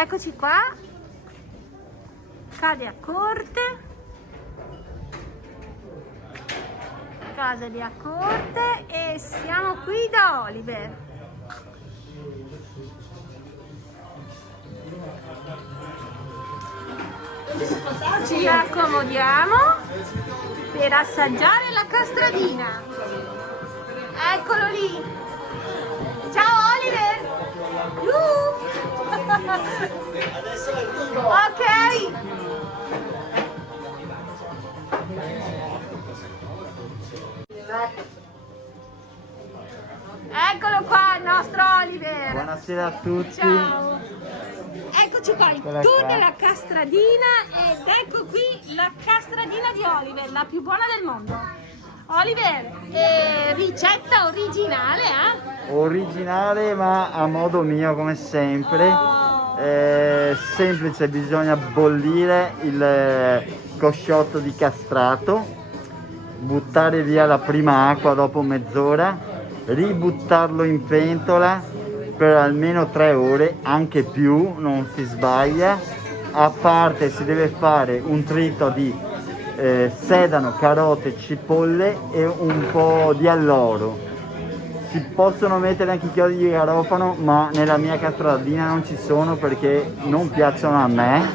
Eccoci qua, cade a corte, casa di Accorte e siamo qui da Oliver. Ci accomodiamo per assaggiare la castradina. Eccolo lì. Ciao Oliver. Ok. Eccolo qua il nostro Oliver. Buonasera a tutti. Ciao. Eccoci qua, il tour della castradina ed ecco qui la castradina di Oliver, la più buona del mondo. Oliver, ricetta originale, eh? Originale ma a modo mio come sempre. Oh. Semplice, bisogna bollire il cosciotto di castrato, buttare via la prima acqua dopo mezz'ora, ributtarlo in pentola per almeno 3 ore, anche più, non si sbaglia. A parte si deve fare un trito di sedano, carote, cipolle e un po' di alloro. Si possono mettere anche i chiodi di garofano, ma nella mia castradina non ci sono perché non piacciono a me.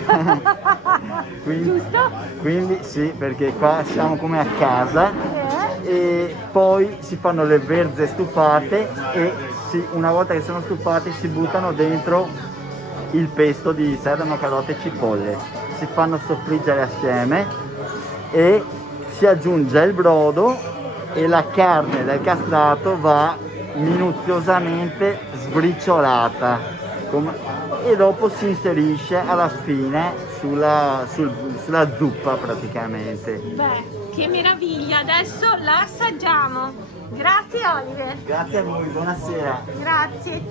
quindi sì, perché qua siamo come a casa. E poi si fanno le verze stufate e una volta che sono stufate si buttano dentro il pesto di sedano, carote e cipolle. Si fanno soffriggere assieme e si aggiunge il brodo e la carne del castrato va minuziosamente sbriciolata e dopo si inserisce alla fine sulla zuppa praticamente. Beh, che meraviglia, adesso la assaggiamo. Grazie Oliver. Grazie a voi, buonasera. Grazie.